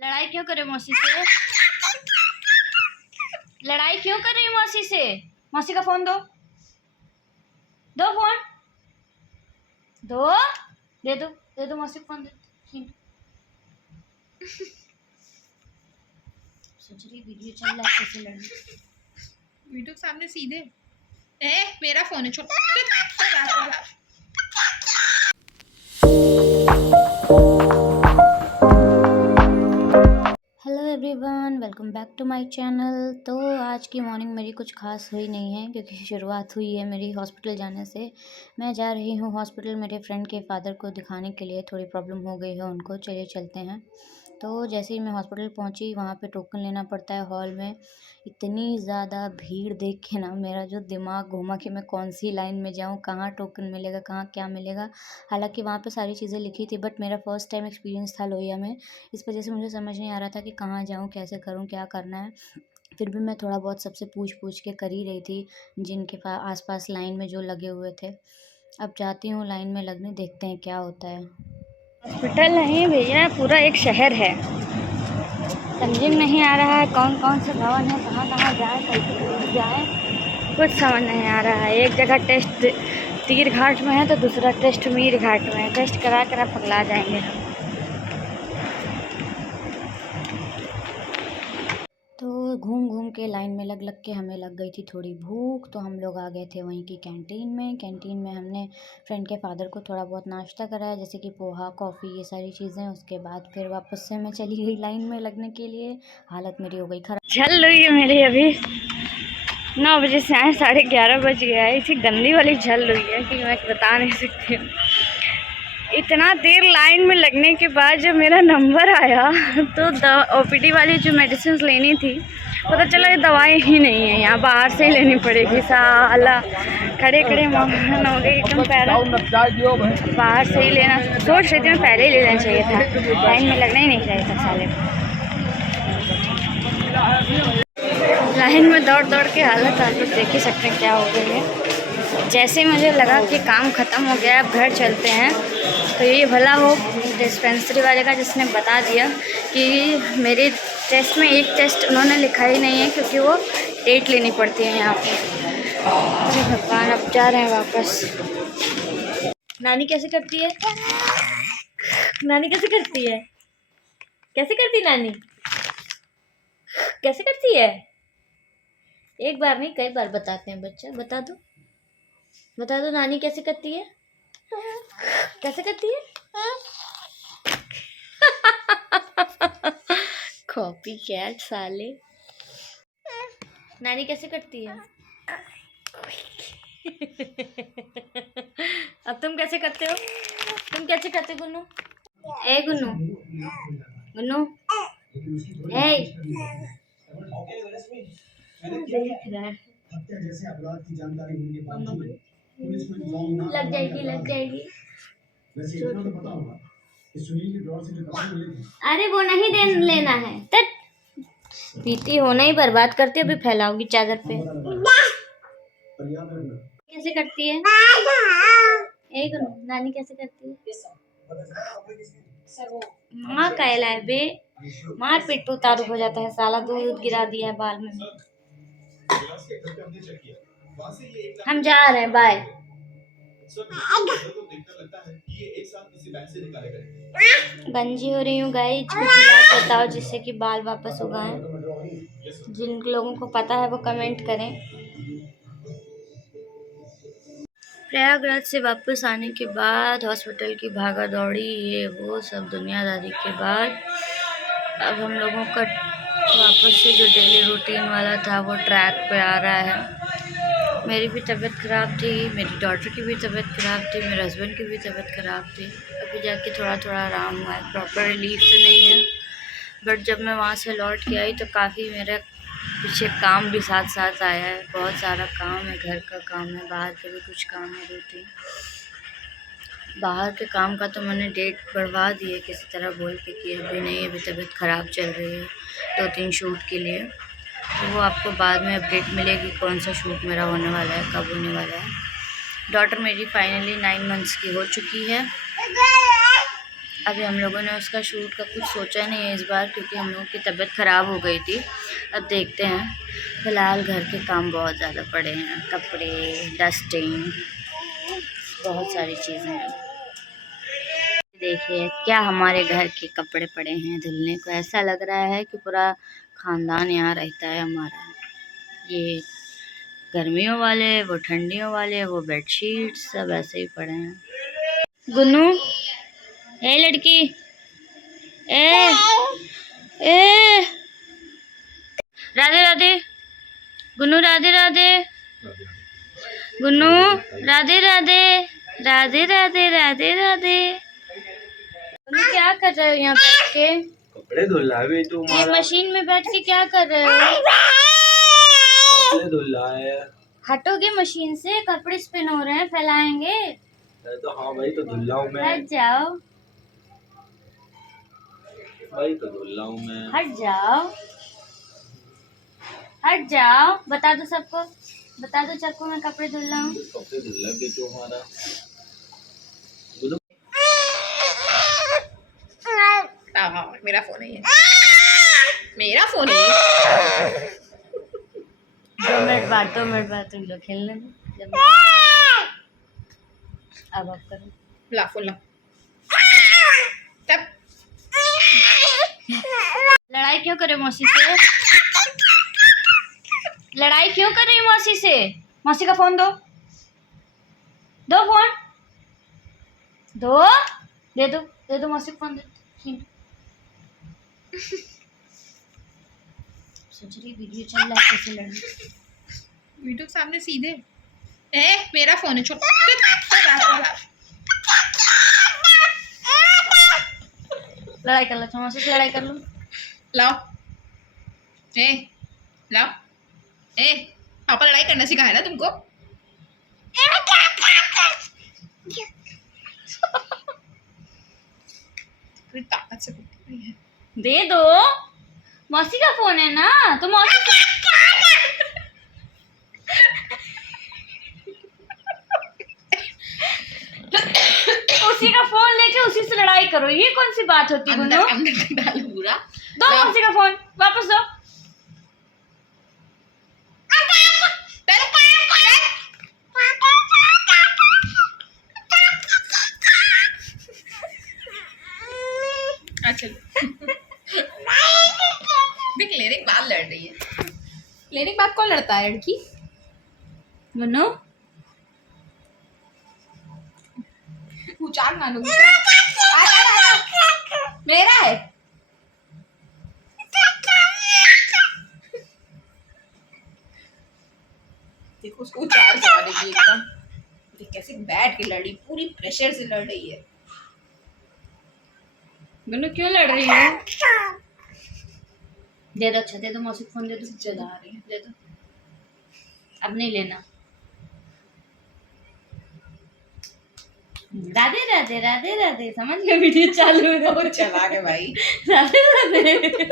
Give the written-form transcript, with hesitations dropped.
लड़ाई क्यों करे मौसी से? लड़ाई क्यों कर रही मौसी से? मौसी का फोन दो, दो फोन दो, दे दो मौसी फोन दे। सोच रही वीडियो चल रहा है, कैसे लड़ी? वीडियो के सामने सीधे मेरा फोन है छोटा। Hello everyone, welcome back to my channel. तो आज की मॉर्निंग मेरी कुछ खास हुई नहीं है क्योंकि शुरुआत हुई है मेरी हॉस्पिटल जाने से। मैं जा रही हूँ हॉस्पिटल मेरे फ्रेंड के फादर को दिखाने के लिए। थोड़ी प्रॉब्लम हो गई है उनको, चलिए चलते हैं। तो जैसे ही मैं हॉस्पिटल पहुँची, वहाँ पे टोकन लेना पड़ता है हॉल में। इतनी ज़्यादा भीड़ देख के ना मेरा जो दिमाग घूमा कि मैं कौन सी लाइन में जाऊँ, कहाँ टोकन मिलेगा, कहाँ क्या मिलेगा। हालांकि वहाँ पे सारी चीज़ें लिखी थी, बट मेरा फर्स्ट टाइम एक्सपीरियंस था लोहिया में। इस वजह से मुझे समझ नहीं आ रहा था कि कहाँ जाऊँ, कैसे करूँ, क्या करना है। फिर भी मैं थोड़ा बहुत सबसे पूछ के कर ही रही थी, जिनके आसपास लाइन में जो लगे हुए थे। अब जाती हूँ लाइन में लगने, देखते हैं क्या होता है। हॉस्पिटल नहीं भैया, पूरा एक शहर है। समझ नहीं आ रहा है कौन कौन से भवन है, कहाँ कहाँ जाए, कैसे जाए, कुछ समझ नहीं आ रहा है। एक जगह टेस्ट तीर घाट में है तो दूसरा टेस्ट मीर घाट में है। टेस्ट करा कर पगला जाएंगे हम। तो घूम के लाइन में लग के हमें लग गई थी थोड़ी भूख, तो हम लोग आ गए थे वहीं की कैंटीन में। कैंटीन में हमने फ्रेंड के फादर को थोड़ा बहुत नाश्ता कराया, जैसे कि पोहा, कॉफ़ी, ये सारी चीज़ें। उसके बाद फिर वापस से मैं चली गई लाइन में लगने के लिए। हालत मेरी हो गई खराब। चल रही है मेरी, अभी 9 बजे से आए, 11:30 बज गया है। इसी गंदी वाली झल रही है कि मैं बता नहीं सकती हूँ। इतना देर लाइन में लगने के बाद जब मेरा नंबर आया तो ओपीडी वाली जो मेडिसिन लेनी थी, पता चला ये दवाई ही नहीं है, यहाँ बाहर से ही लेनी पड़ेगी। साला खड़े खड़े मोहन हो गए एकदम, पैरा बाहर से ही लेना सोच रही थी मैं, पहले ही ले लेना चाहिए था, लाइन में लगना ही नहीं चाहिए था साले। लाइन में दौड़ के हालत आप लोग देख ही सकते हैं क्या हो गई है। जैसे मुझे लगा कि काम ख़त्म हो गया, अब घर चलते हैं, तो ये भला हो डिस्पेंसरी वाले का जिसने बता दिया कि मेरे टेस्ट में एक टेस्ट उन्होंने लिखा ही नहीं है क्योंकि वो डेट लेनी पड़ती है यहाँ पे। अरे भगवान, अब जा रहे हैं वापस। नानी कैसे करती है? नानी कैसे करती है? कैसे करती नानी? कैसे करती है? एक बार नहीं कई बार बताते हैं बच्चा, बता दो नानी कैसे करती है? कैसे करती है? कॉपी कैट साले। नानी कैसे करती है? अब तुम कैसे करते हो? तुम कैसे करते गुन्नू? ए गुन्नू, गुन्नू, ए देख रहा है। लग जाएगी। अरे वो नहीं लेना है, तट पीती हो नहीं, बर्बाद करती, अभी फैलाओगी चादर पे। कैसे करती है? एक नानी कैसे करती है? माँ कहला है बे, मार पीट पे उतारू हो जाता है साला, दूध गिरा दिया है बाल में। हम जा रहे हैं, बाय। गंजी हो रही हूँ गाइस, कुछ बात बताओ जिससे कि बाल वापस उगाएं। जिन लोगों को पता है वो कमेंट करें। प्रयागराज से वापस आने के बाद हॉस्पिटल की भागा दौड़ी, ये वो सब दुनियादारी के बाद अब हम लोगों का वापस से जो डेली रूटीन वाला था वो ट्रैक पे आ रहा है। मेरी भी तबीयत ख़राब थी, मेरी डॉटर की भी तबीयत ख़राब थी, मेरे हस्बैंड की भी तबीयत ख़राब थी। अभी जाके थोड़ा आराम हुआ है, प्रॉपर रिलीफ तो नहीं है, बट जब मैं वहाँ से लौट के आई तो काफ़ी मेरा पीछे काम भी साथ साथ आया है। बहुत सारा काम है, घर का काम है, बाहर के भी कुछ काम है, रूटीन। बाहर के काम का तो मैंने डेट बढ़वा दी है किसी तरह बोल के कि अभी नहीं, अभी तबीयत ख़राब चल रही है 2-3 शूट के लिए। तो वो आपको बाद में अपडेट मिलेगी कौन सा शूट मेरा होने वाला है, कब होने वाला है। डॉटर मेरी फाइनली 9 मंथ्स की हो चुकी है। अभी हम लोगों ने उसका शूट का कुछ सोचा नहीं है इस बार, क्योंकि हम लोगों की तबीयत ख़राब हो गई थी। अब देखते हैं। फ़िलहाल घर के काम बहुत ज़्यादा पड़े हैं, कपड़े, डस्टिंग, बहुत सारी चीज़ें हैं। देखिए क्या हमारे घर के कपड़े पड़े हैं धुलने को। ऐसा लग रहा है कि पूरा ख़ानदान यहाँ रहता है हमारा। ये गर्मियों वाले, वो ठंडियों वाले, वो बेडशीट सब ऐसे ही पड़े हैं। गुन्नू, ए लड़की, ए ए, राधे राधे। गुन्नू राधे राधे। गुन्नू राधे राधे। राधे राधे राधे राधे। गुन्नू क्या कर रहे हो यहाँ बैठ के? कपड़े धुल रहा है तू। ये मशीन में बैठ के क्या कर रहे हो? कपड़े धुल रहा है। हटोगे मशीन से, कपड़े स्पिन हो रहे हैं, फैलाएंगे। तो हाँ भाई, तो धुल रहा हूँ मैं। हट जाओ भाई, तो धुल रहा हूँ मैं। हट जाओ, हट जाओ। बता दो सबको, बता दो सबको मैं कपड़े धुल रहा हूँ। कपड़े धुल रहा है तो हमारा। हाँ, मेरा फोन है ये। मेरा फोन है ये। 2 मिनट बाद तुम लोग खेलने दो। अब आप करो। ला फोन ला। तब लड़ाई क्यों करे मौसी से? लड़ाई क्यों कर रही है मौसी से? मौसी का फोन दो, दो फोन, दो, दे दो मौसी को फोन दे। सोच रही वीडियो चल रहा है, कैसे लड़ना। वीडियो के सामने सीधे। मेरा फोन है छोटा। लड़ाई कर लो, मौसी से लड़ाई कर लो। लाओ। लाओ। पापा लड़ाई करना सिखाया है ना तुमको? पूरी ताकत से कुटती है। दे दो, मौसी का फोन है ना, तो मौसी उसी का फोन लेके उसी से लड़ाई करो। ये कौन सी बात होती है? अंदर अंदर डालो पूरा। दो मौसी का फोन, वापस दो। अच्छा देख, लेने के बाद लड़ रही है। लेने के बाद कौन लड़ता है लड़की? गुन्नू, उचार मानूंगी। मेरा है। देखो उसको उचार मारेगी एकदम। देख कैसे बैठ के लड़ी, पूरी प्रेशर से लड़ रही है। गुन्नू क्यों लड़ रही है? दे दो, अच्छा दे दो मौसी को फोन, दे दो। चला रही है। दे दो, अब नहीं लेना। राधे राधे राधे राधे, समझ गए वीडियो चालू है। चला गया भाई। राधे राधे।